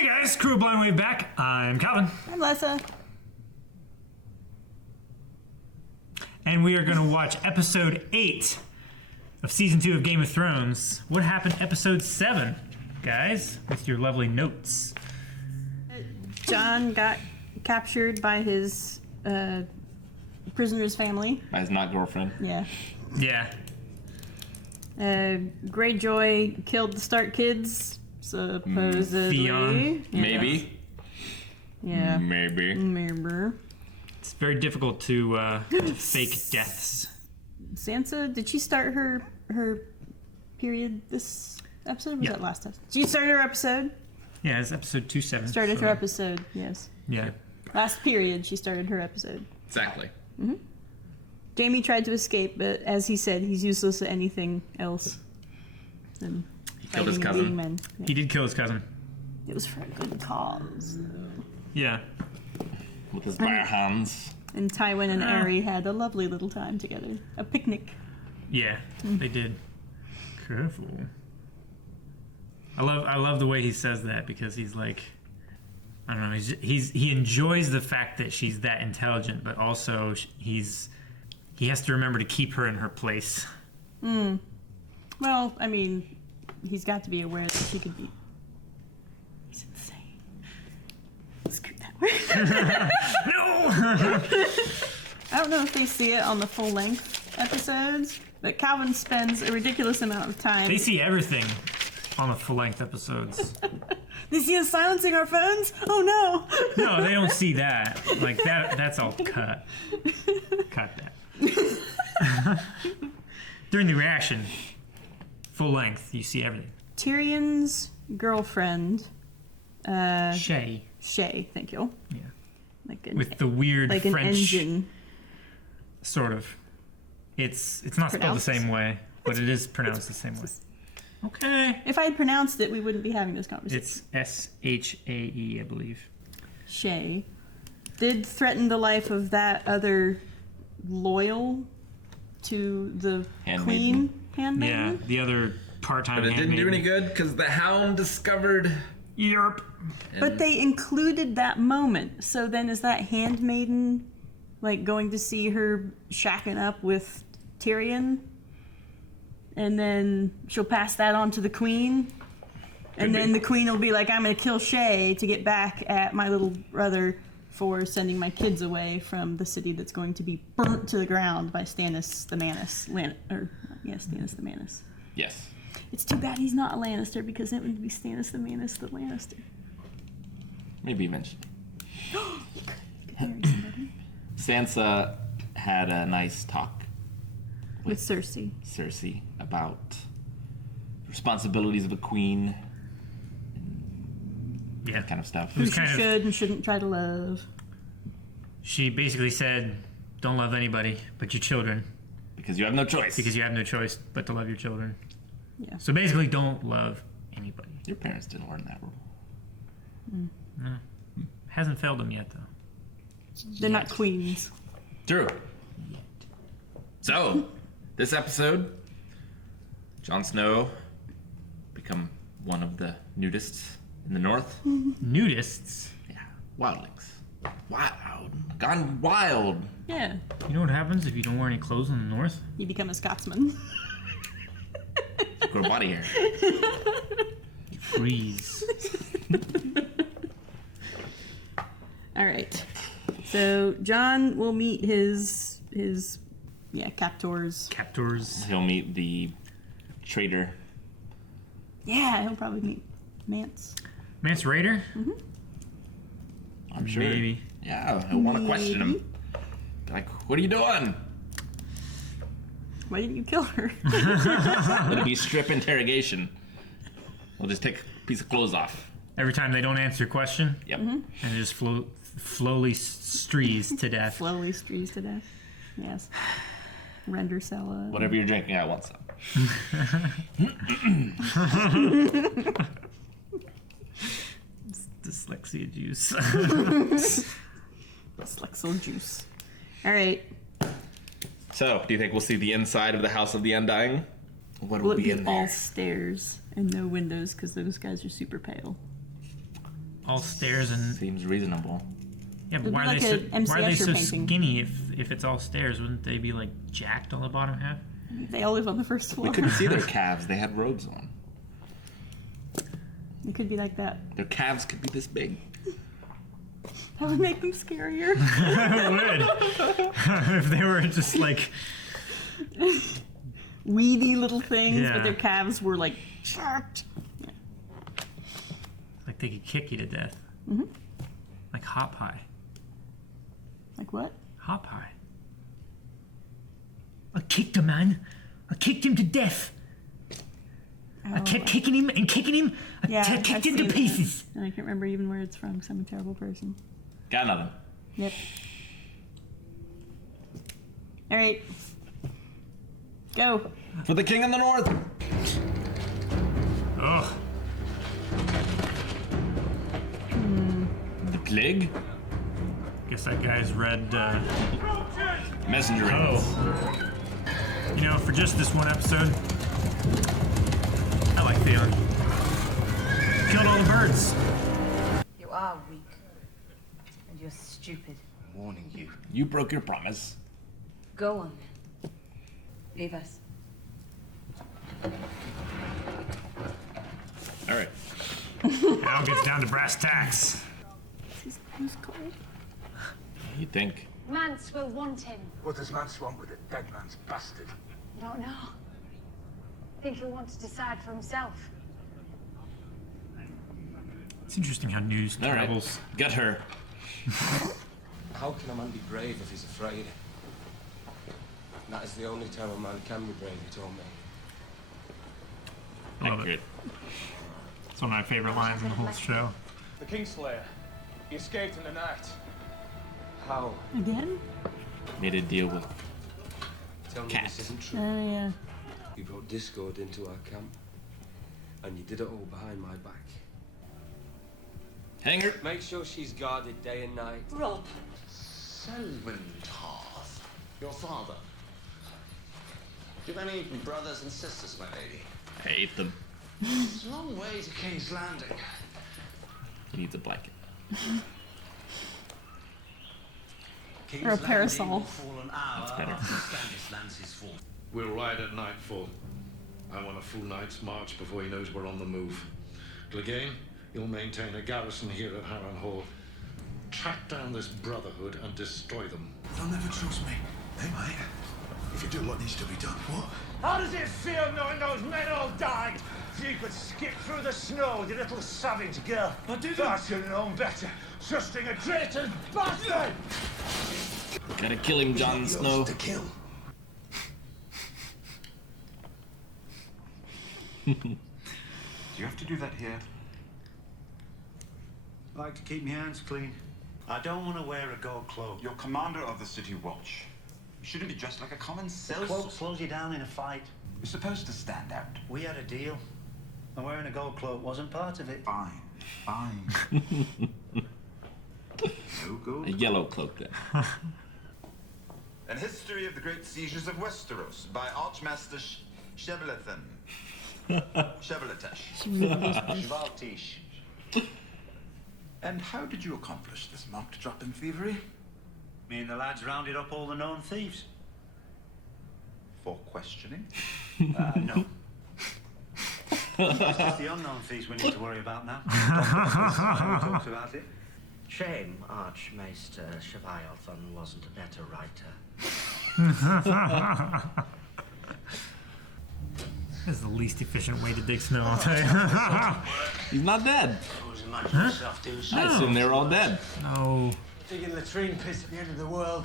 Hey guys, Crew of Blind Wave back. I'm Calvin. I'm Lessa. And we are going to watch episode 8 of season 2 of Game of Thrones. What happened episode 7, guys? With your lovely notes. Jon got captured by his prisoner's family. By his not girlfriend. Yeah. Yeah. Greyjoy killed the Stark kids, supposedly. Theon. Yeah. Maybe. Yeah. Maybe. Maybe. It's very difficult to fake deaths. Sansa, did she start her period this episode? Or was Yeah. that last episode? Did she start her episode? Yeah, it's episode 2-7. Started so- her episode, yes. Yeah. Last period, she started her episode. Exactly. Jaime tried to escape, but as he said, he's useless at anything else than He killed his fighting and cousin. beating men. Yeah. He did kill his cousin. It was for a good cause. Yeah. With his bare hands. And Tywin and Aerie had a lovely little time together. A picnic. Yeah, they did. Careful. I love the way he says that, because he's like, I don't know, he enjoys the fact that she's that intelligent, but also he has to remember to keep her in her place. Well, I mean, he's got to be aware that she could be... He's insane. Screw that word. No! I don't know if they see it on the full-length episodes, but Calvin spends a ridiculous amount of time... They see everything on the full-length episodes. They see us silencing our phones? Oh no! No, they don't see that. Like, that's all cut. Cut that. During the reaction, full length, you see everything. Tyrion's girlfriend, Shay. Shay, thank you. Yeah. Like an, With the weird like French, an engine. sort of. It's not spelled the Pronounced? same way, but it is pronounced the same way. Okay. If I had pronounced it, we wouldn't be having this conversation. It's S-H-A-E, I believe. Shay did threaten the life of that other loyal to the Handmaiden. queen handmaiden. Yeah, the other part-time But it didn't do any handmaiden. good because the Hound discovered. Yerp. But they included that moment. So then is that handmaiden like going to see her shacking up with Tyrion? And then she'll pass that on to the queen. And then the queen will be like, I'm going to kill Shay to get back at my little brother for sending my kids away from the city that's going to be burnt to the ground by Stannis the Manus. Stannis the Manus. Yes. It's too bad he's not a Lannister, because it would be Stannis the Manus the Lannister. Maybe eventually. He could marry somebody. Sansa had a nice talk With Cersei. Cersei about responsibilities of a queen, Yeah. that kind of stuff. Who was she kind of- should and shouldn't try to love. She basically said, don't love anybody but your children, Because you have no choice. because you have no choice but to love your children. Yeah. So basically, don't love anybody. Your parents didn't learn that rule. No. Hasn't failed them yet, though. They're not queens. True. So, this episode, Jon Snow become one of the nudists in the north. Nudists. Yeah, wildlings. Wild. Gone wild. Yeah. You know what happens if you don't wear any clothes in the north? You become a Scotsman. Grow body hair. You freeze. All right. So Jon will meet his captors. Captors. He'll meet the traitor. Yeah, he'll probably meet Mance. Mance Raider? I'm sure. Maybe. Yeah, he'll want to question him. Be like, what are you doing? Why didn't you kill her? It'll be strip interrogation. We'll just take a piece of clothes off. Every time they don't answer a question, Yep. and it just slowly strees to death. Slowly strees to death. Yes. Render salad. Whatever you're drinking, I want some. Dyslexia juice. Slexel juice. All right. So, do you think we'll see the inside of the House of the Undying? What Will will it be be in all there? stairs and no windows because those guys are super pale? all stairs and Seems reasonable. yeah, but It'd why be are like they a so, why are they MC so Escher painting. skinny if it's all stairs? Wouldn't they be like jacked on the bottom half? They all live on the first floor. We couldn't see their calves. They had robes on. It could be like that. Their calves could be this big. That would make them scarier. It would. If they were just like Weedy little things, Yeah. but their calves were like sharked. like they could kick you to death. Mm-hmm. Like hot pie. Like what? Hot pie. I kicked a man. I kicked him to death. I kept kicking him and kicking him. Yeah, I kicked I've him to seen that. pieces. And I can't remember even where it's from, because I'm a terrible person. Got nothing. Yep. All right. Go. For the king in the north. Ugh. The plague. Guess that guy's read. Messenger ants. Oh. You know, for just this one episode, I like Theon. Killed all the birds. You are weak. And you're stupid. I'm warning you. You broke your promise. Go on then. Leave us. All right. Now gets down to brass tacks. Who's cold? You think? Mance will want him. What does Mance want with a dead man's bastard? I don't know. I think he'll want to decide for himself. It's interesting how news All right. travels. Get her. How can a man be brave if he's afraid? And that is the only time a man can be brave, he told me. Love Accurate. it. It's one of my favorite lines in the whole show. The Kingslayer. He escaped in the night. How? Again? Made a deal with Tell me Cat. this isn't true. Oh, yeah. You brought discord into our camp, and you did it all behind my back. Hanger. Make sure she's guarded day and night. Rob. Selwyntarth. Your father. Do you have any brothers and sisters, my lady? I hate them. It's a long way to King's Landing. He needs a blanket. King's Or a parasol. Landing will fall an hour That's better. after Stannis lands his force. We'll ride at nightfall. I want a full night's march before he knows we're on the move. Clegane, you'll maintain a garrison here at Harrenhal. Track down this Brotherhood and destroy them. They'll never trust me. They might. If you do what needs to be done, what? How does it feel knowing those men all died? So you could skip through the snow, you little savage girl. But did I should have known better. Trusting a traitor's bastard! Gotta kill him, Jon Yours Snow. to kill. Do you have to do that here? I like to keep my hands clean. I don't want to wear a gold cloak. You're commander of the City Watch. You shouldn't be dressed like a common The cell. cloak slows you down in a fight. You're supposed to stand out. We had a deal. And wearing a gold cloak wasn't part of it. Fine, fine. No gold. A yellow cloak then. An History of the Great Sieges of Westeros by Archmaster Shebeletan. Shebeletesh. Shvaltish. And how did you accomplish this mock drop in thievery? Me and the lads rounded up all the known thieves. For questioning? No. It's just the unknown thieves we need to worry about now. Who talks about it? Shame Archmaester Cheviothan wasn't a better writer. This is the least efficient way to dig snow, I'll tell you. He's not dead. I assume they're all dead. No. Digging latrine pits at the end of the world.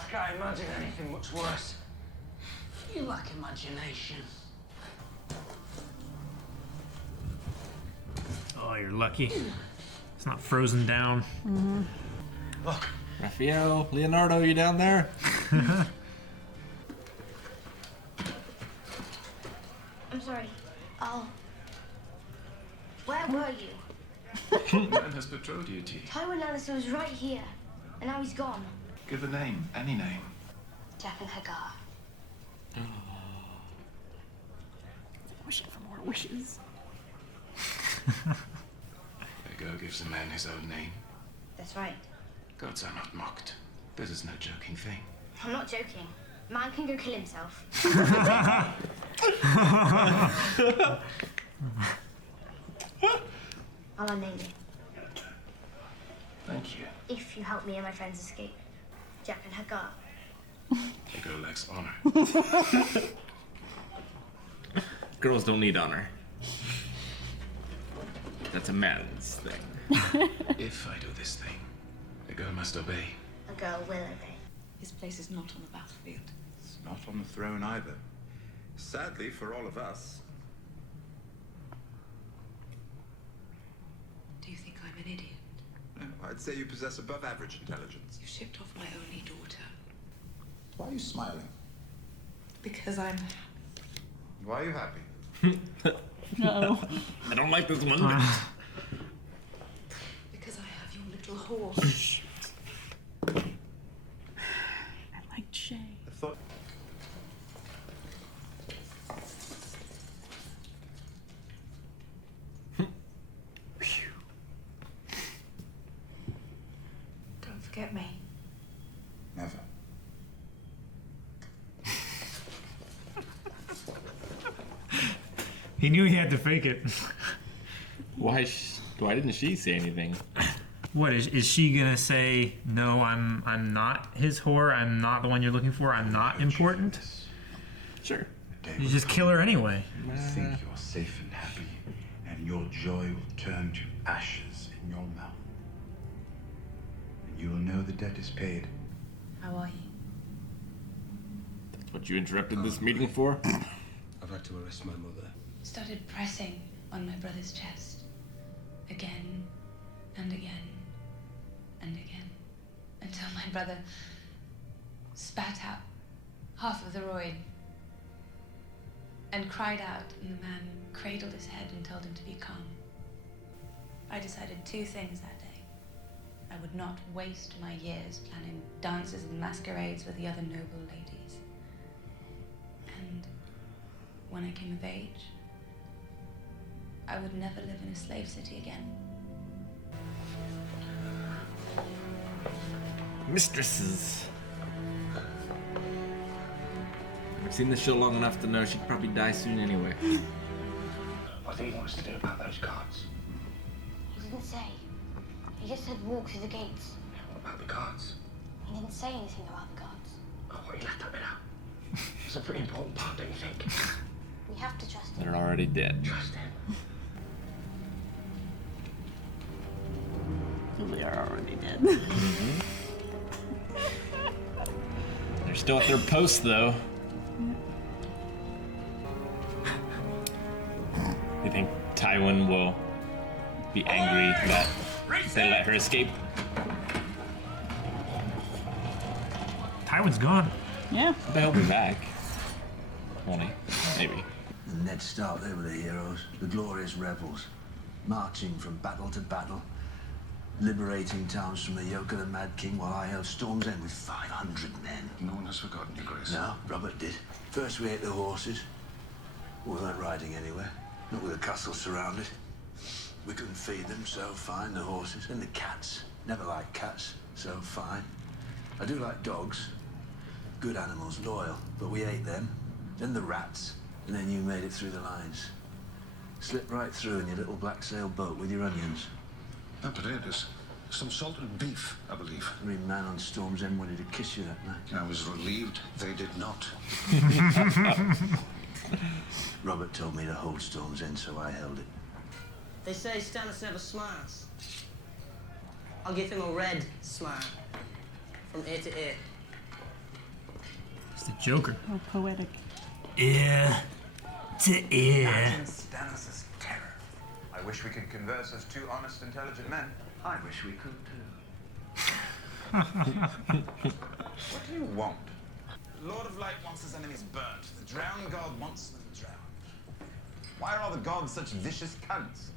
I can't imagine anything much worse. You lack imagination. Oh, you're lucky. It's not frozen down. Look, Raphael, Leonardo, you down there? I'm sorry. Where were you? Man has betrothed you, T. Tywin Lannister was right here, and now he's gone. Give a name, any name. Death and Hagar. Wishing for more wishes. Ego gives a man his own name. That's right. Gods are not mocked. This is no joking thing. I'm not joking. Man can go kill himself. I'll unname you. Thank you. If you help me and my friends escape. Jack and Hagar. Ego lacks honor. Girls don't need honor. That's a man's thing. If I do this thing, Ego must obey. A girl will obey. His place is not on the battlefield. It's not on the throne either. Sadly for all of us. Do you think I'm an idiot? No, I'd say you possess above average intelligence. You shipped off my only daughter. Why are you smiling? Because I'm... Why are you happy? No. I don't like this one. Because I have your little horse. I like Shay. I thought... Don't forget me. Never. He knew he had to fake it. Why didn't she say anything? What is she gonna say? No, I'm not his whore. I'm not the one you're looking for. I'm not important. Sure. You just kill her anyway. You think you're safe and happy, and your joy will turn to ashes in your mouth. And you will know the debt is paid. How are you? That's what you interrupted this meeting for? I've had to arrest my mother. Started pressing on my brother's chest. Again and again and again. Until my brother spat out half of the roid and cried out, and the man cradled his head and told him to be calm. I decided two things that day. I would not waste my years planning dances and masquerades with the other noble ladies. And when I came of age, I would never live in a slave city again. Mistresses. I've seen this show long enough to know she'd probably die soon anyway. What do you want us to do about those guards? He didn't say. He just said walk through the gates. What about the guards? He didn't say anything about the guards. Oh, he left that bit out. It's a pretty important part, don't you think? We have to trust him. They're already dead. Trust him. They are already dead. They're still at their post, though. You think Tywin will be angry that they let her escape? Tywin's gone. Yeah. But he'll be back. Won't he? Maybe. And Ned Stark, they were the heroes, the glorious rebels, marching from battle to battle, liberating towns from the yoke of the Mad King while I held Storm's End with 500 men. No one has forgotten you, Grace. No, Robert did. First we ate the horses. We weren't riding anywhere, not with the castle surrounded. We couldn't feed them, so fine, the horses. And the cats. Never liked cats, so fine. I do like dogs. Good animals, loyal, but we ate them. Then the rats, and then you made it through the lines. Slipped right through in your little black sail boat with your onions. No, but it is some salted beef, I believe. Every man on Storm's End wanted to kiss you that night. I was relieved they did not. Robert told me to hold Storm's End, so I held it. They say Stannis never smiles. I'll give him a red smile. From ear to ear. It's the Joker. Oh, poetic. Ear to ear. Imagine Stannis' terror. I wish we could converse as two honest, intelligent men. I wish we could too. What do you want? The Lord of Light wants his enemies burnt. The drowned god wants them drowned. Why are all the gods such vicious cunts?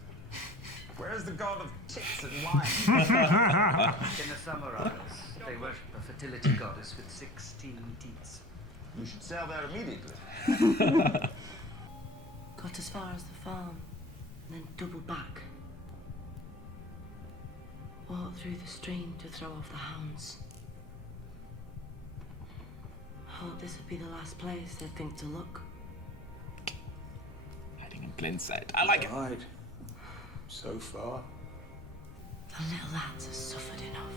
Where's the god of tits and wine? In the Summer Isles, they worship a fertility goddess with 16 teats. You should sail there immediately. Got as far as the farm, and then double back. walk through the stream to throw off the hounds. I thought this would be the last place they'd think to look. Hiding in plain sight. I like it. Right. So far. The little lads have suffered enough.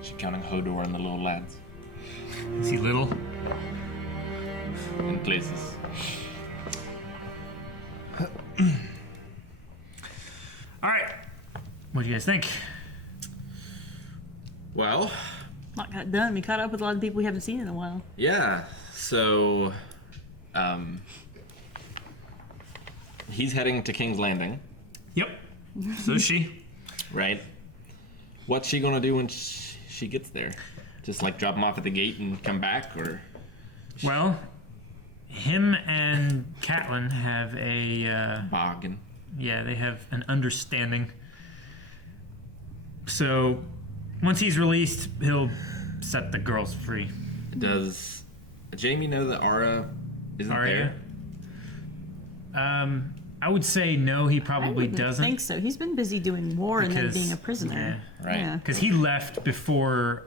Is she counting Hodor and the little lads? Is he little? In places. All right. What do you guys think? Well, Not got done. We caught up with a lot of people we haven't seen in a while. yeah. So, he's heading to King's Landing. Yep. So is she. Right. What's she gonna do when she gets there? Just like drop him off at the gate and come back, or? Well, him and Catelyn have a bargain. Yeah, they have an understanding. So, once he's released, he'll set the girls free. Does Jamie know that Arya isn't Arya? I would say no. He I probably wouldn't doesn't. think so. He's been busy doing war and then Because- being a prisoner. Yeah, right. Yeah. Because he left before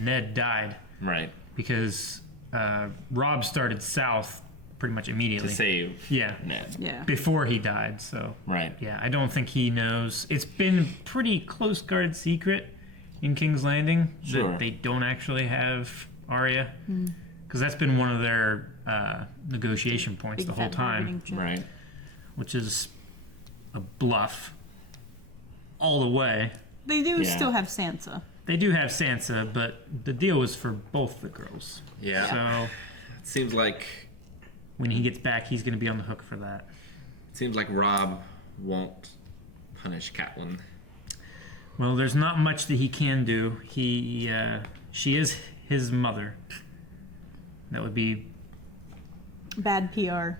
Ned died. Right. Because Robb started south pretty much immediately To save Ned. Yeah. Before he died. So right. Yeah, I don't think he knows. It's been pretty close guard secret in King's Landing Sure. that they don't actually have Arya. Hmm. Because that's been one of their negotiation points Big the whole fat bargaining time. chip. Right. Which is a bluff all the way. They do still have Sansa. They do have Sansa, but the deal was for both the girls. Yeah. So it seems like when he gets back, he's going to be on the hook for that. It seems like Robb won't punish Catelyn. Well, there's not much that he can do. She is his mother. That would be. Bad PR.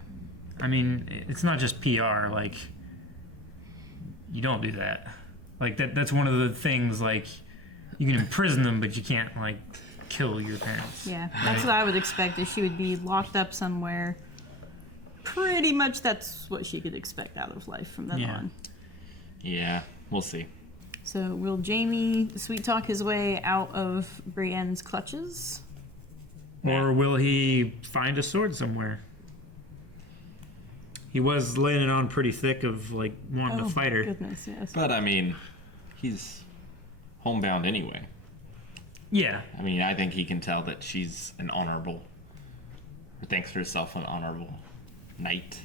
I mean, it's not just PR. Like, you don't do that. Like that's one of the things. Like, you can imprison them, but you can't like kill your parents. Yeah, that's what I would expect. Is she would be locked up somewhere. Pretty much, that's what she could expect out of life from then on. Yeah, we'll see. So, will Jamie sweet talk his way out of Brienne's clutches? Or will he find a sword somewhere? He was laying it on pretty thick of like wanting to fight her. Goodness, yes. But I mean, he's homebound anyway. Yeah. I mean, I think he can tell that she's an honorable, or thinks herself an honorable knight.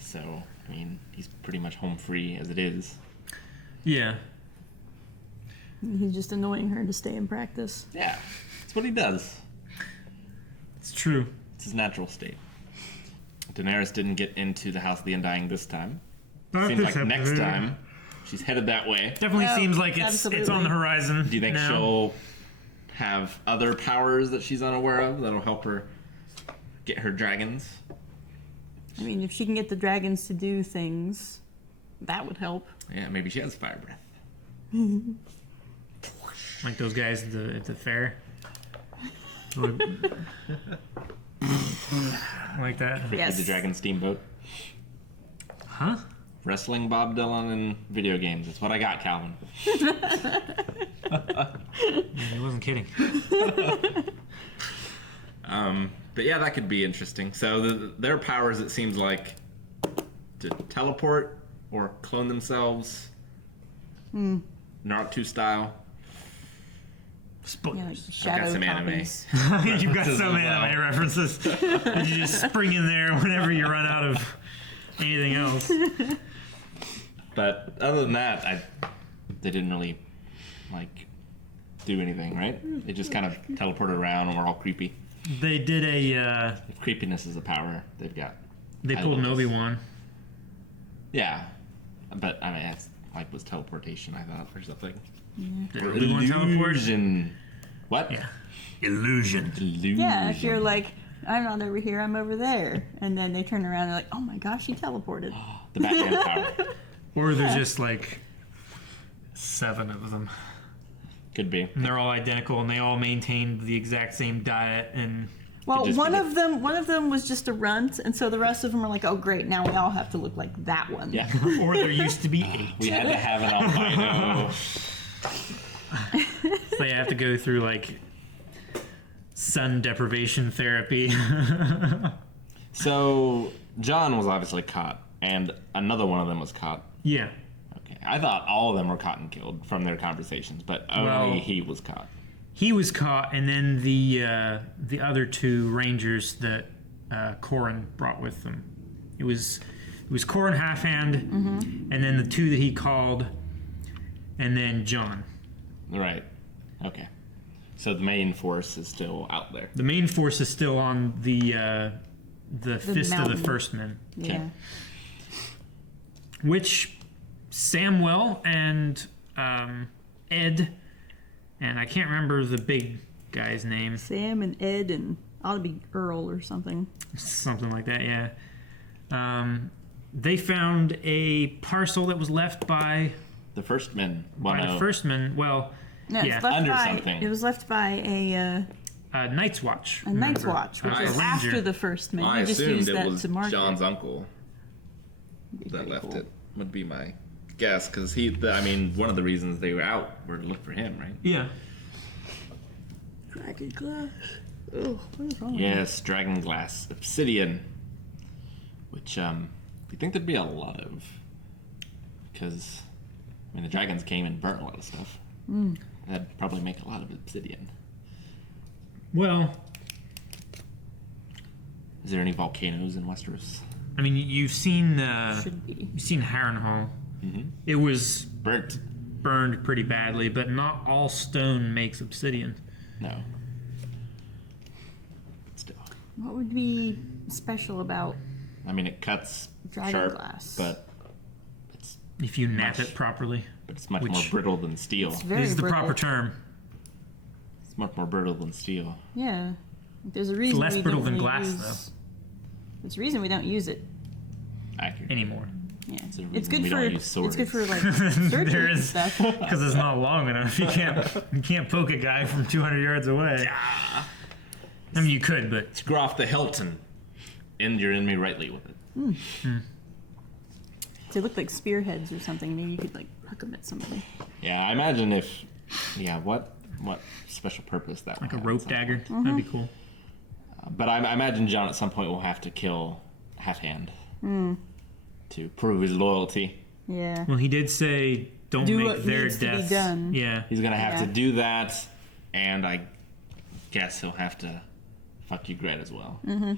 So, I mean, he's pretty much home free as it is. Yeah. He's just annoying her to stay in practice. Yeah, that's what he does. It's true. It's his natural state. Daenerys didn't get into the House of the Undying this time. Not Seems this like next episode. time she's headed that way. Definitely seems like it's on the horizon. Do you think now. she'll have other powers that she's unaware of that'll help her get her dragons? I mean, if she can get the dragons to do things, that would help. Yeah, maybe she has fire breath. Like those guys at the fair. Like that. Yes. The Dragon Steamboat. Huh? Wrestling Bob Dylan in video games. That's what I got, Calvin. He wasn't kidding. But yeah, that could be interesting. So their powers, it seems like, to teleport or clone themselves. Naruto style. Yeah, like I've got some copies. anime. You've got references some as well. anime references. that you just spring in there whenever you run out of anything else. But other than that, they didn't really like do anything, right? They just kind of teleported around and were all creepy. They did a. If creepiness is a power, they've got. They pulled an Obi-Wan. Yeah, but I mean that's like was teleportation. I thought or something. Did Or Obi-Wan teleport? illusion. What? Yeah. Illusion. Yeah, if you're like, I'm not over here, I'm over there. And then they turn around and they're like, oh my gosh, he teleported. The Batman power. Or there's just like 7 of them. Could be. And they're all identical and they all maintained the exact same diet and Well, one of them was just a runt, and so the rest of them are like, oh great, now we all have to look like that one. Yeah. Or there used to be 8. We had to have an albino. So they have to go through like sun deprivation therapy. So John was obviously caught, and another one of them was caught. Yeah. Okay. I thought all of them were caught and killed from their conversations, but only he was caught. He was caught, and then the other 2 rangers that Corrin brought with them. It was Corrin Halfhand, and then the 2 that he called, and then John. Right. Okay. So the main force is still out there. The main force is still on the Fist mountain. of the First Men. Yeah. Which Samwell and Ed, and I can't remember the big guy's name. Sam and Ed and ought to be Earl or something. Something like that, yeah. They found a parcel that was left by the First Men. By the First Men. Well, No, yeah, it's left under by, something. It was left by a Night's Watch. Night's remember? Watch, which I is assumed after the First Men. I You just assumed used it that was to mark John's it. uncle that left it. Would be my guess, because one of the reasons they were out were to look for him, right? Yeah. Dragon glass. Oh, what is wrong with Yes, dragon glass, obsidian, which you think there'd be a lot of, because the dragons came and burnt a lot of stuff. Mm. That'd probably make a lot of obsidian. Well, is there any volcanoes in Westeros? I mean, you've seen Should be. you've seen Harrenhal. Mm-hmm. It was burned pretty badly, but not all stone makes obsidian. No. Still. What would be special about It cuts dragon sharp, glass? but it's if you nap it properly. But it's much more brittle than steel. It's very is the brittle. proper term. It's much more brittle than steel. Yeah. There's a reason less we brittle don't than really glass, use... There's a reason we don't use it. Accurate. Anymore. Yeah. It's a It's reason good we for don't use swords. it's good for like surgery There and is, stuff. because it's not long enough. You can't poke a guy from 200 yards away. I mean, you could, but screw off the Hilton, end your enemy rightly with it. They look like spearheads or something. Maybe you could like hook them at somebody. Yeah, I imagine if, what special purpose that would like a have rope at some dagger. point. That'd be cool. But I imagine John at some point will have to kill Halfhand to prove his loyalty. Yeah. Well, he did say, "Don't Do make what their needs to be deaths." done. Yeah, He's gonna have Yeah. to do that, and I guess he'll have to fuck you, Gret, as well. Mm-hmm.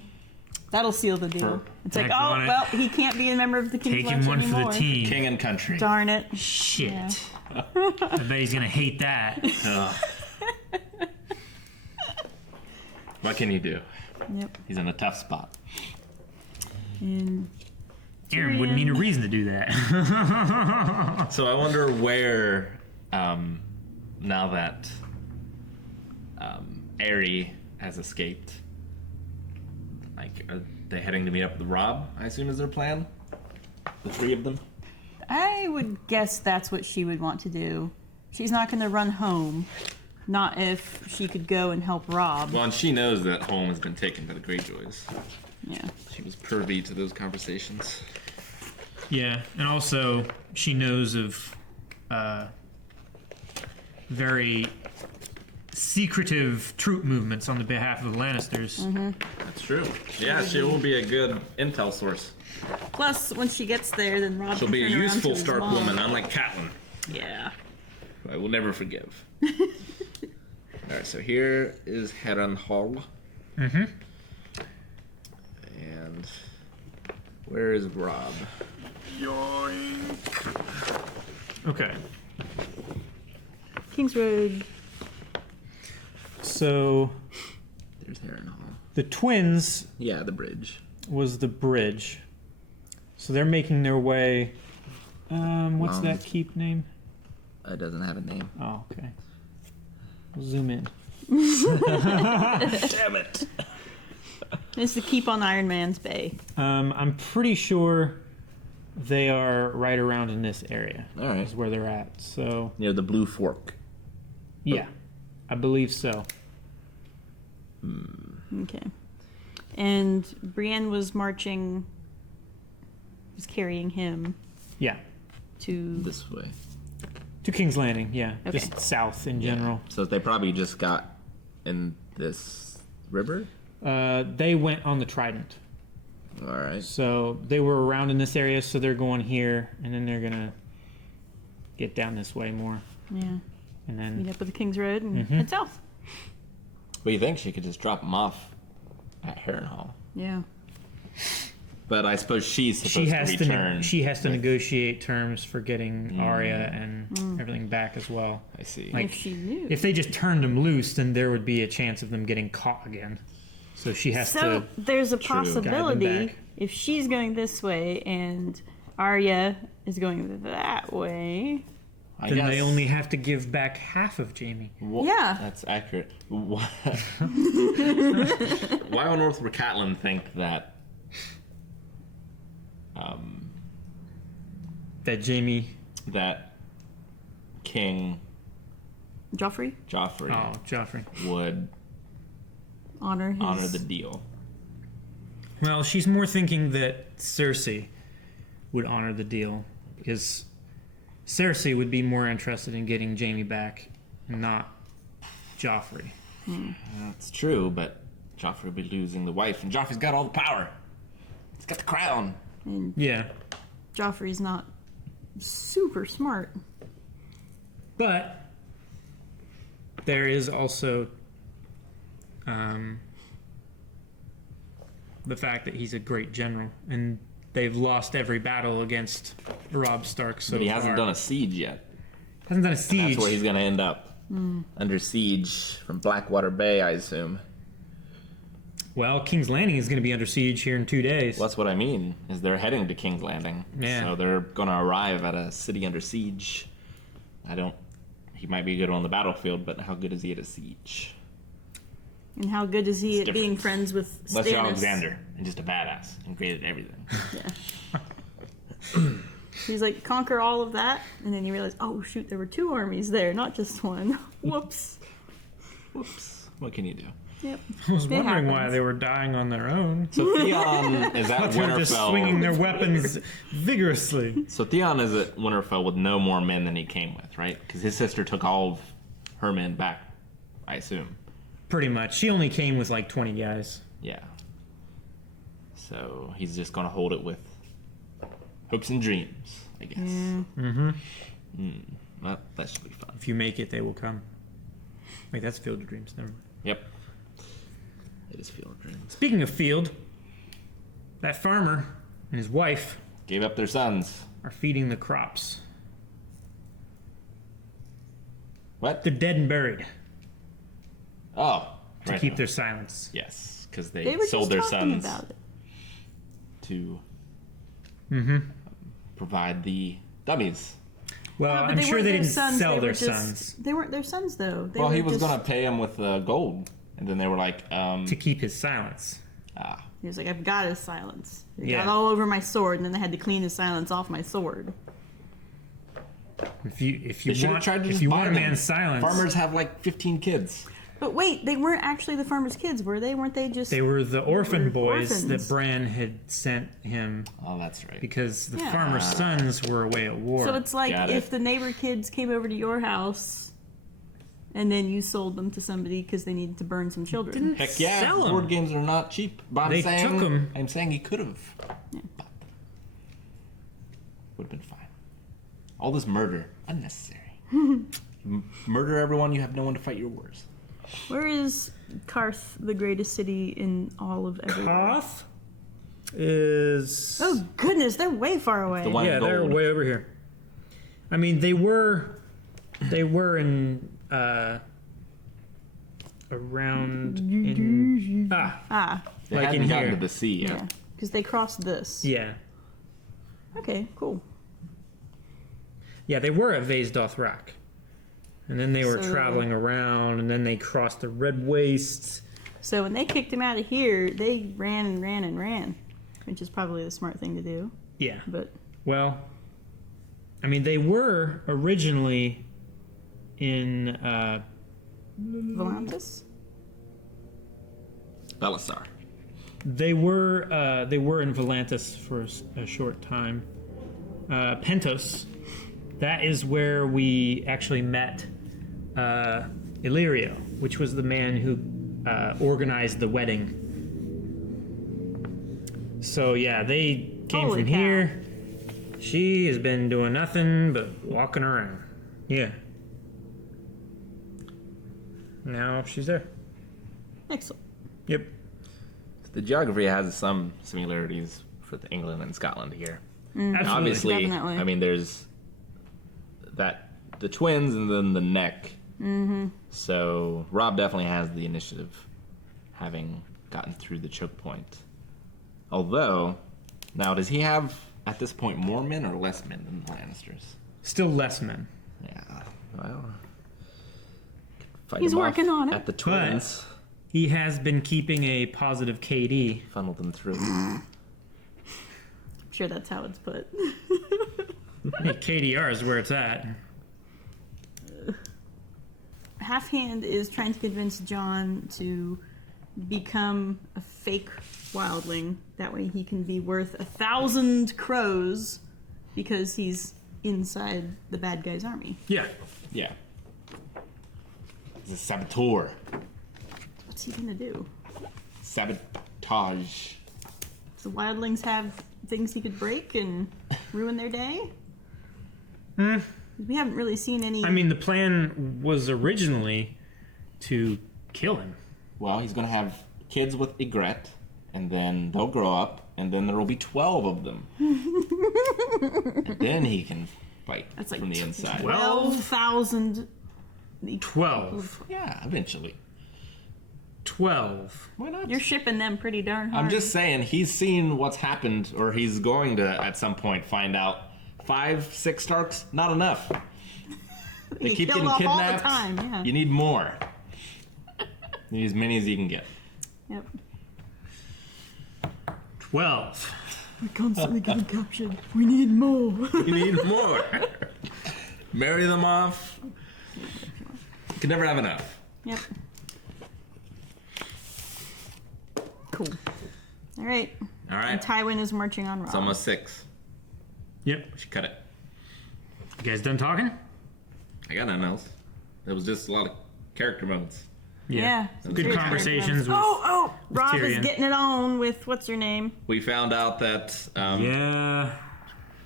That'll seal the deal. For- It's like, Daggone it. well, he can't be a member of the King's taking Watch one anymore. for the team. King and country. Darn it. Shit. Yeah. I bet he's gonna hate that. Ugh. What can you do? Yep. He's in a tough spot. And Aaron wouldn't need a reason to do that. So I wonder where, now that Aerie has escaped, are they heading to meet up with Robb, I assume is their plan? The 3 of them? I would guess that's what she would want to do. She's not going to run home. Not if she could go and help Robb. Well, and she knows that home has been taken by the Greyjoys. Yeah. She was privy to those conversations. Yeah, and also she knows of very secretive troop movements on the behalf of the Lannisters. Mm-hmm. That's true. Yeah, she will be a good intel source. Plus, when she gets there, then Robb She'll can be a turn around to useful his Stark mom. woman, unlike Catelyn. Yeah. Who I will never forgive. Alright, so here is Harrenhal. Mm-hmm. And where is Robb? Okay. King's Road. So There's Harrenhal. the twins Yeah, the bridge. was the bridge. So they're making their way. What's that keep name? It doesn't have a name. Oh, okay. We'll zoom in. Damn it. It's the keep on Iron Man's Bay. I'm pretty sure they are right around in this area. All right. Is where they're at. So Near the Blue Fork. yeah, I believe so. Okay. And Brienne was carrying him Yeah. to This way. To King's Landing, yeah. Okay. Just south in general. So they probably just got in this river? They went on the Trident. All right. So they were around in this area, so they're going here, and then they're going to get down this way more. Yeah. And then Meet up with the King's Road and head south. Well, you think she could just drop him off at Harrenhal. Yeah. But I suppose she's supposed she has to return. she has to negotiate terms for getting Arya and everything back as well. I see. Like, If she knew. if they just turned him loose, then there would be a chance of them getting caught again. So she has So to. there's a guide them possibility back. if she's going this way and Arya is going that way. Then they only have to give back half of Jaime. Yeah. That's accurate. Why on earth would Catelyn think that? That Jaime. That King. Joffrey would honor the deal. Well, she's more thinking that Cersei would honor the deal because Cersei would be more interested in getting Jaime back, not Joffrey. That's true, but Joffrey would be losing the wife, and Joffrey's got all the power. He's got the crown. And Yeah, Joffrey's not super smart. but there is also the fact that he's a great general, and they've lost every battle against Robb Stark so far. But he hasn't done a siege yet. Hasn't done a siege. That's where he's going to end up. Under siege from Blackwater Bay, I assume. Well, King's Landing is going to be under siege here in 2 days. Well, that's what I mean, is they're heading to King's Landing. Yeah. So they're going to arrive at a city under siege. He might be good on the battlefield, but how good is he at a siege? And how good is he It's at being different. friends with Unless you're Stannis? Alexander and just a badass and great at everything. Yeah. He's like, conquer all of that, and then you realize, oh shoot, there were 2 armies there, not just one. Whoops. Whoops. What can you do? Yep. I was It wondering why happens. they were dying on their own. So Theon is at They were just Winterfell. swinging their weapons vigorously. So Theon is at Winterfell with no more men than he came with, right? Because his sister took all of her men back, I assume. Pretty much. She only came with like 20 guys. Yeah. So he's just going to hold it with hopes and dreams, I guess. Mm-hmm. Well, that should be fun. If you make it, they will come. Wait, that's Field of Dreams. Never mind. Yep. It is Field of Dreams. Speaking of field, that farmer and his wife gave up their sons. Are feeding the crops. What? They're dead and buried. Oh. To right keep now. their silence. Yes, because they, They were sold just their talking sons about it. to Mm-hmm. provide the dummies. Well, Oh, but I'm they sure weren't they their didn't sons, sell they their were just- sons They weren't their sons, though. They Well, were he was just- going to pay him with gold, and then they were like, to keep his silence. He was like, I've got his silence. It Yeah. got all over my sword, and then they had to clean his silence off my sword. If you They should have want tried to if just you buy want a them. man's silence, Farmers have like 15 kids. But wait, they weren't actually the farmer's kids, were they? Weren't they just... they were the orphan boys orphans. that Bran had sent him. Oh, that's right. Because the Yeah. farmer's sons were away at war. So it's like if the neighbor kids came over to your house, and then you sold them to somebody because they needed to burn some children. Heck yeah, sell 'em. board games are not cheap. But They took 'em. I'm saying he could have. Would have been fine. All this murder, unnecessary. Murder everyone, you have no one to fight your wars. Where is Karth, the greatest city in all of everywhere? Karth is. Oh goodness, they're way far away. Yeah, they're way over here. I mean, they were in around in They like hadn't in gotten here. to the sea yet. Yeah, because they crossed this. Yeah, Okay, cool. yeah, they were at Vase Dothrak, and then they were So- traveling around, and then they crossed the Red Wastes. So when they kicked him out of here, they ran and ran and ran, which is probably the smart thing to do. Yeah, But well, I mean, they were originally in Volantis? Belisar. They were in Volantis for a short time. Pentos, that is where we actually met Illyrio, which was the man who organized the wedding. So yeah, they came Holy from cow. here. She has been doing nothing but walking around. Yeah. Now she's there. Excellent. Yep. The geography has some similarities for the England and Scotland here. Absolutely. Obviously, Definitely. I mean, there's the twins and then the neck. Mm-hmm. So Rob definitely has the initiative, having gotten through the choke point. Although, now does he have at this point more men or less men than the Lannisters? Still less men. Yeah. Well, fight He's them off working on it. at the twins. He has been keeping a positive KD. Funnel them through. I'm sure that's how it's put. Hey, KDR is where it's at. Half Hand is trying to convince John to become a fake wildling. That way he can be worth 1,000 crows because he's inside the bad guy's army. Yeah. Yeah. He's a saboteur. What's he gonna do? Sabotage. Does the wildlings have things he could break and ruin their day? We haven't really seen any. I mean, the plan was originally to kill him. Well, he's going to have kids with Ygritte, and then they'll grow up, and then there will be 12 of them. And then he can fight That's like from the inside. 12,000. 12. Yeah, eventually. 12. Why not? You're shipping them pretty darn hard. I'm just saying, he's seen what's happened, or he's going to, at some point, find out 5, 6 Starks, not enough. They You keep killed getting off all the kidnapped. time, yeah. You need more. You need as many as you can get. Yep. 12. We're constantly getting captured. We need more. You need more. Marry them off. You can never have enough. Yep. Cool. All right. All right. And Tywin is marching on Rob. It's almost 6. Yep. We should cut it. You guys done talking? I got nothing else. It was just a lot of character modes. Yeah. Good conversations with Rob is Tyrion. getting it on with what's her name? We found out that. Yeah.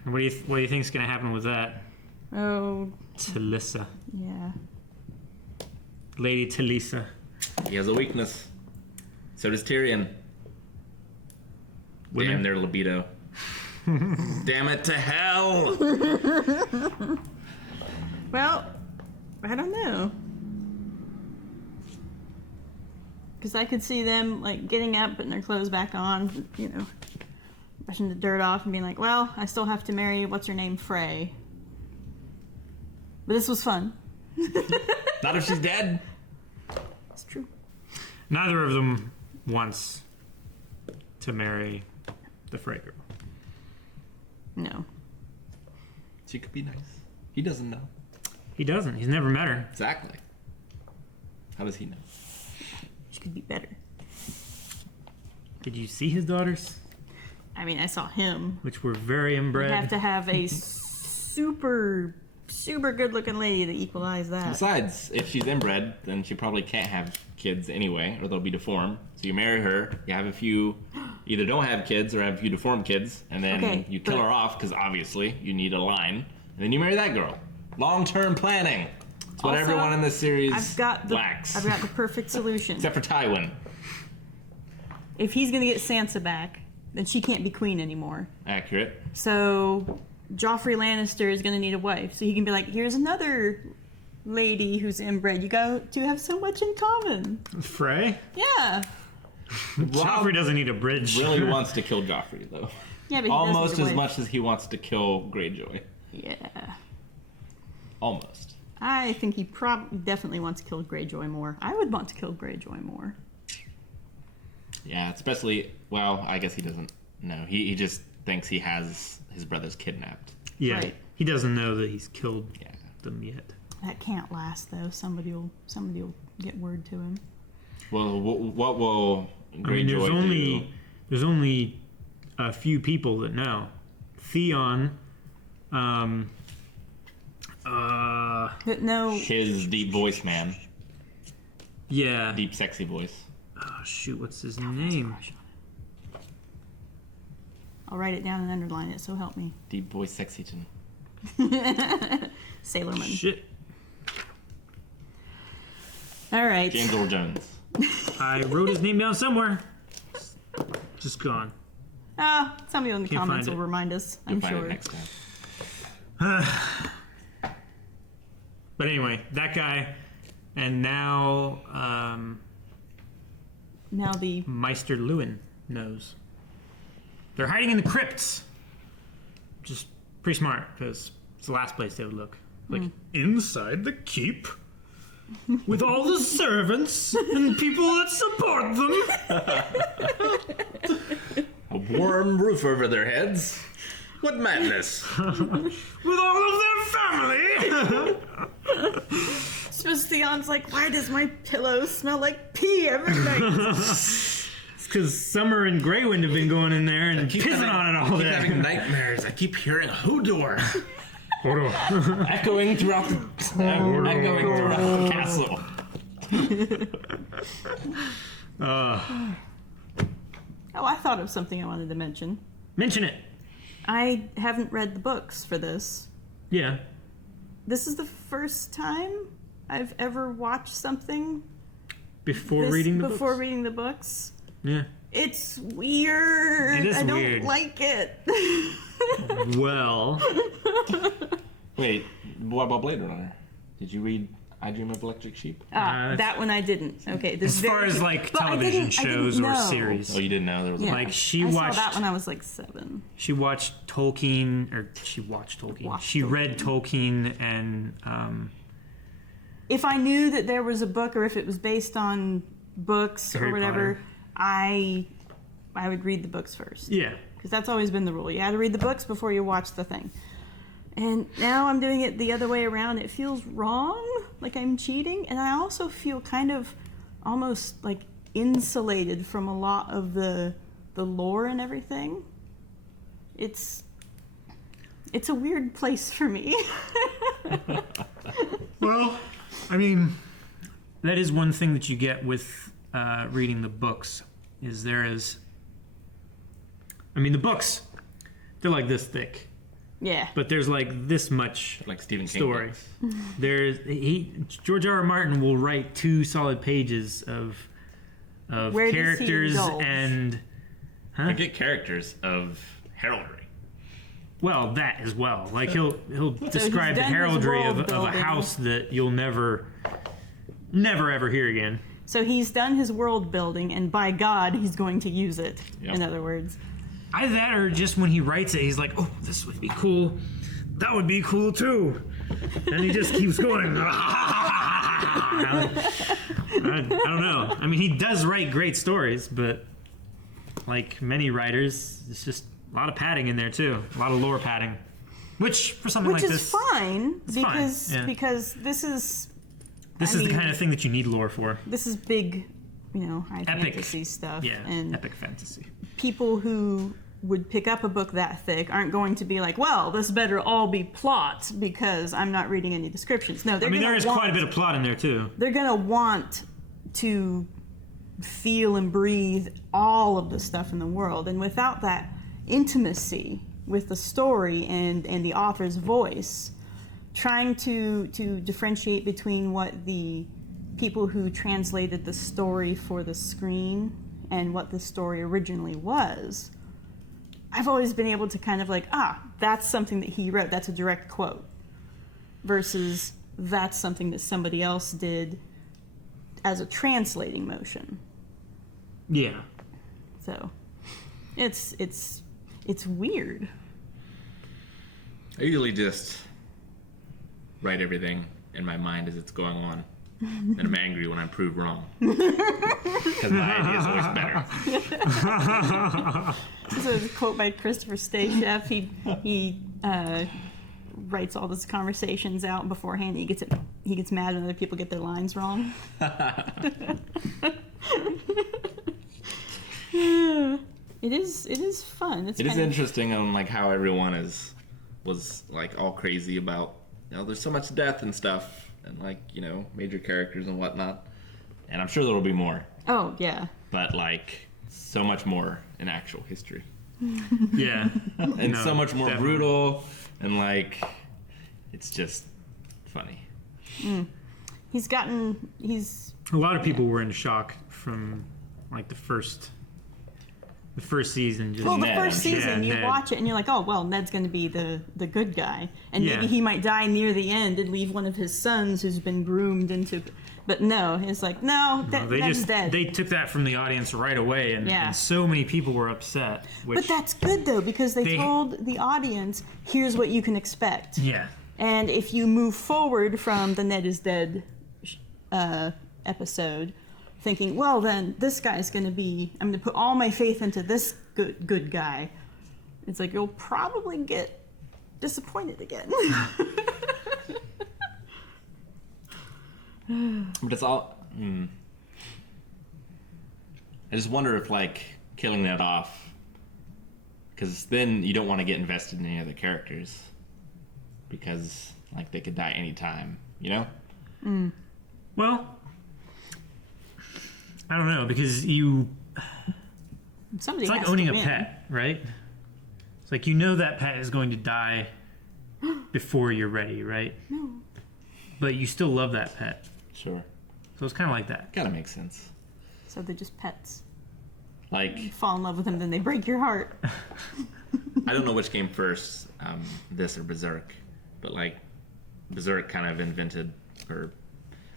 What do you think's gonna happen with that? Oh. Talissa. Yeah. Lady Talisa. He has a weakness. So does Tyrion. Women? Damn their libido. Damn it to hell! Well, I don't know. Because I could see them, like, getting up, putting their clothes back on, you know, brushing the dirt off and being like, well, I still have to marry, what's her name, Frey. But this was fun. Not if she's dead. It's true. Neither of them wants to marry the Frey girl. No. She could be nice. He doesn't know. He doesn't. He's never met her. Exactly. How does he know? She could be better. Did you see his daughters? I mean, I saw him. Which were very inbred. You have to have a super good-looking lady to equalize that. Besides, if she's inbred, then she probably can't have kids anyway, or they'll be deformed. So you marry her, you have a few, either don't have kids or have a few deformed kids, and then you kill her off, because obviously you need a line, and then you marry that girl. Long-term planning. It's what Also, everyone in this series I've got the perfect solution. Except for Tywin. If he's gonna get Sansa back, then she can't be queen anymore. Accurate. So Joffrey Lannister is gonna need a wife. So he can be like, here's another lady who's inbred. You got to have so much in common. Frey? Yeah. Joffrey doesn't need a bridge. Really wants to kill Joffrey, though. Yeah, but he almost does need a as wife. much as he wants to kill Greyjoy. Yeah. Almost. I think he definitely wants to kill Greyjoy more. I would want to kill Greyjoy more. Yeah, especially, well, I guess he doesn't know. He just thinks he has his brothers kidnapped. Yeah. Right. He doesn't know that he's killed them yet. That can't last though. Somebody will get word to him. Well, what will there's only a few people that know. Theon, his deep voice man. Yeah. Deep, sexy voice. Oh, shoot, what's his name? I'll write it down and underline it, so help me. Deep voice Sexyton. Sailorman. Shit. All right. James Earl Jones. I wrote his name down somewhere. Just gone. Somebody in the Can't comments find will it. remind us, You'll I'm find sure. it next time. But anyway, that guy, and now Now the Meister Lewin knows. They're hiding in the crypts. Just pretty smart, because it's the last place they would look. Like, inside the keep, with all the servants and people that support them. A warm roof over their heads. What madness. With all of their family. So Theon's like, why does my pillow smell like pee every night? It's because Summer and Greywind have been going in there and pissing on it all day. I keep having nightmares. I keep hearing a Hodor. echoing throughout the castle. Oh, I thought of something I wanted to mention. Mention it. I haven't read the books for this. Yeah. This is the first time I've ever watched something Before reading the before books? reading the books. Yeah. It's weird. It is I don't weird. like it. Well. Wait, what about Blade Runner? Did you read I Dream of Electric Sheep? That one I didn't. Okay, this As far as like television shows or series. Oh, you didn't know there was like she I watched saw that when I was like 7. She watched Tolkien, or she watched Tolkien. She read Tolkien, and If I knew that there was a book or if it was based on books Harry or whatever, Potter. I would read the books first. Yeah. Because that's always been the rule. You had to read the books before you watch the thing. And now I'm doing it the other way around. It feels wrong, like I'm cheating, and I also feel kind of almost like insulated from a lot of the lore and everything. It's a weird place for me. Well, I mean, that is one thing that you get with reading the books. Is there is, I mean, the books, they're like this thick. Yeah. But there's like this much like Stephen King story. George R. R. Martin will write 2 solid pages of Where characters does he indulge? and Forget characters of heraldry. Well, that as well. Like he'll describe the done his heraldry world of a building. house that you'll never ever hear again. So he's done his world building, and by God, he's going to use it. Yep. In other words. Either that, or just when he writes it, he's like, "Oh, this would be cool. That would be cool too," and he just keeps going. I don't know. I mean, he does write great stories, but like many writers, it's just a lot of padding in there too. A lot of lore padding, which for something Which like is this, fine it's because fine, yeah. because this is this is the kind of thing that you need lore for. This is big, high Epic fantasy stuff. Yeah, and epic fantasy. people who would pick up a book that thick aren't going to be like, well, this better all be plot because I'm not reading any descriptions. No, they're there is quite a bit of plot in there too. They're going to want to feel and breathe all of the stuff in the world, and without that intimacy with the story and the author's voice, trying to differentiate between what the people who translated the story for the screen and what the story originally was, I've always been able to kind of like, that's something that he wrote, that's a direct quote, versus that's something that somebody else did as a translating motion. Yeah. So it's weird. I usually just write everything in my mind as it's going on. And I'm angry when I'm proved wrong. Because my idea is always better. This is a quote by Christopher Stachef. He writes all these conversations out beforehand. He gets mad when other people get their lines wrong. It is fun. It is interesting on like how everyone was like all crazy about, there's so much death and stuff, and like, major characters and whatnot. And I'm sure there will be more. Oh, yeah. But like so much more in actual history. Yeah. And so much more brutal, and like it's just funny. He's a lot of people were in shock from like the first season. Just the first season, you watch it and you're like, oh, well, Ned's going to be the good guy. And maybe he might die near the end and leave one of his sons who's been groomed into... But no, it's like, Ned's dead. They took that from the audience right away, and so many people were upset. But that's good, though, because they told the audience, here's what you can expect. Yeah. And if you move forward from the Ned is dead episode, thinking, well, then this guy's going to be... I'm going to put all my faith into this good guy. It's like, you'll probably get disappointed again. But it's all... I just wonder if, like, killing that off... Because then you don't want to get invested in any other characters. Because, like, they could die anytime, Well... I don't know, because you... Somebody it's like owning a pet, right? It's like that pet is going to die before you're ready, right? No. But you still love that pet. Sure. So it's kind of like that. Kind of makes sense. So they're just pets. Like... You fall in love with them, then they break your heart. I don't know which came first, this or Berserk. But, like, Berserk kind of invented... or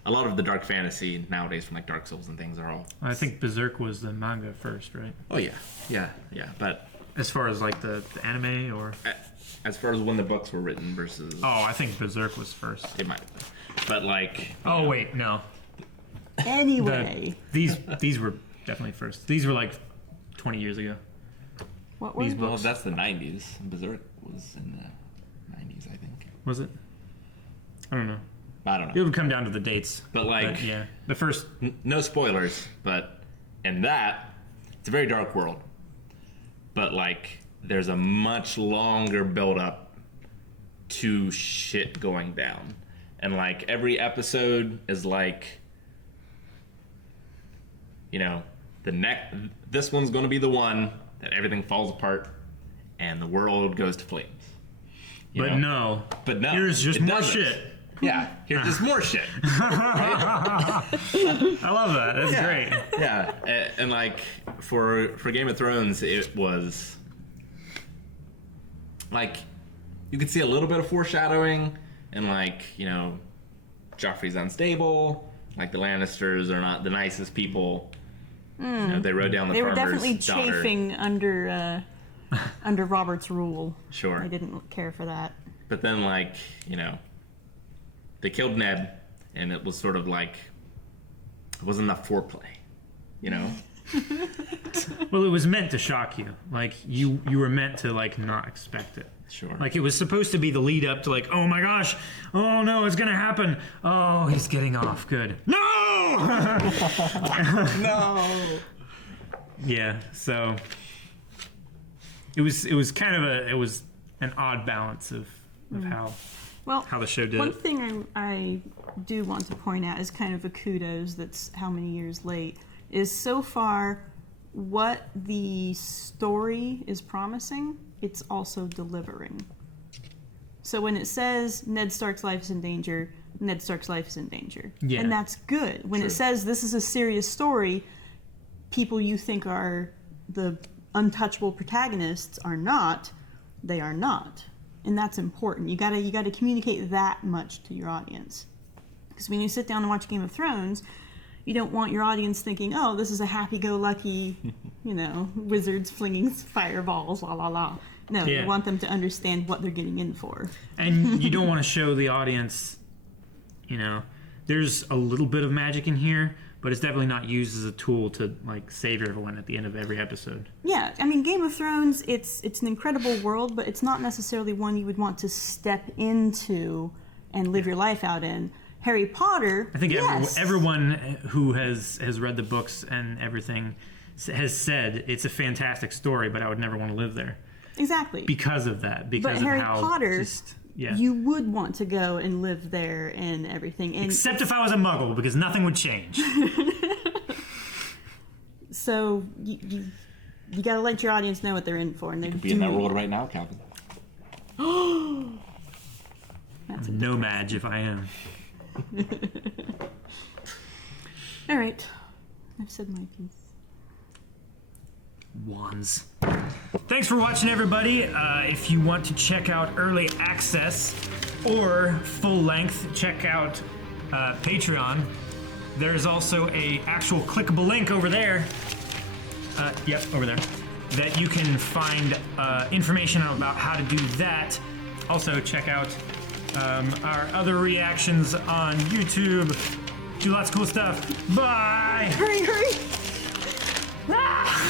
a lot of the dark fantasy nowadays from like Dark Souls and things are all... I think Berserk was the manga first, right? Oh, yeah. Yeah. But... As far as like the anime or... As far as when the books were written versus... Oh, I think Berserk was first. It might have been. But like... Oh, wait, no. Anyway. These were definitely first. These were like 20 years ago. What were these books? Well, that's the 90s. Berserk was in the 90s, I think. Was it? I don't know. I don't know. It would come down to the dates. But like, yeah, the first... No spoilers, but in that, it's a very dark world. But like, there's a much longer build-up to shit going down. And like, every episode is like, this one's going to be the one that everything falls apart and the world goes to flames. But no. Here's just more shit. Yeah, here's just more shit. I love that. That's great. Yeah, and like for Game of Thrones, it was like you could see a little bit of foreshadowing, and like Joffrey's unstable. Like the Lannisters are not the nicest people. They rode down the. They were definitely daughter. chafing under Robert's rule. Sure, I didn't care for that. But then, like they killed Ned, and it was sort of like it wasn't enough foreplay, Well, it was meant to shock you. Like you were meant to like not expect it. Sure. Like it was supposed to be the lead up to like, oh my gosh, oh no, it's gonna happen. Oh, he's getting off. Good. No. No. Yeah. So it was kind of an odd balance of how. Well, how the show did. One thing I do want to point out is kind of a kudos that's how many years late, is so far what the story is promising, it's also delivering. So when it says Ned Stark's life is in danger, Ned Stark's life is in danger. Yeah. And that's good. When True. it says this is a serious story, people you think are the untouchable protagonists are not, they are not. And that's important. You gotta communicate that much to your audience. Because when you sit down and watch Game of Thrones, you don't want your audience thinking, oh, this is a happy-go-lucky, wizards flinging fireballs, la la la. No, Yeah. you want them to understand what they're getting in for. And you don't want to show the audience, there's a little bit of magic in here, but it's definitely not used as a tool to like save everyone at the end of every episode. Yeah, I mean, Game of Thrones, it's an incredible world, but it's not necessarily one you would want to step into and live your life out in. Harry Potter, I think yes. everyone who has read the books and everything has said it's a fantastic story, but I would never want to live there Exactly. because of that. Because But of Harry how Potter, yeah. you would want to go and live there and everything. And Except if I was a Muggle, because nothing would change. So you got to let your audience know what they're in for, and they're Be in that world right now, Calvin. That's a nomad if I am. All right, I've said my piece. Wands. Thanks for watching, everybody. If you want to check out early access or full length, check out Patreon. There's also a actual clickable link over there. Yep, over there. That you can find information about how to do that. Also, check out our other reactions on YouTube. Do lots of cool stuff. Bye! Hurry, hurry! Ah!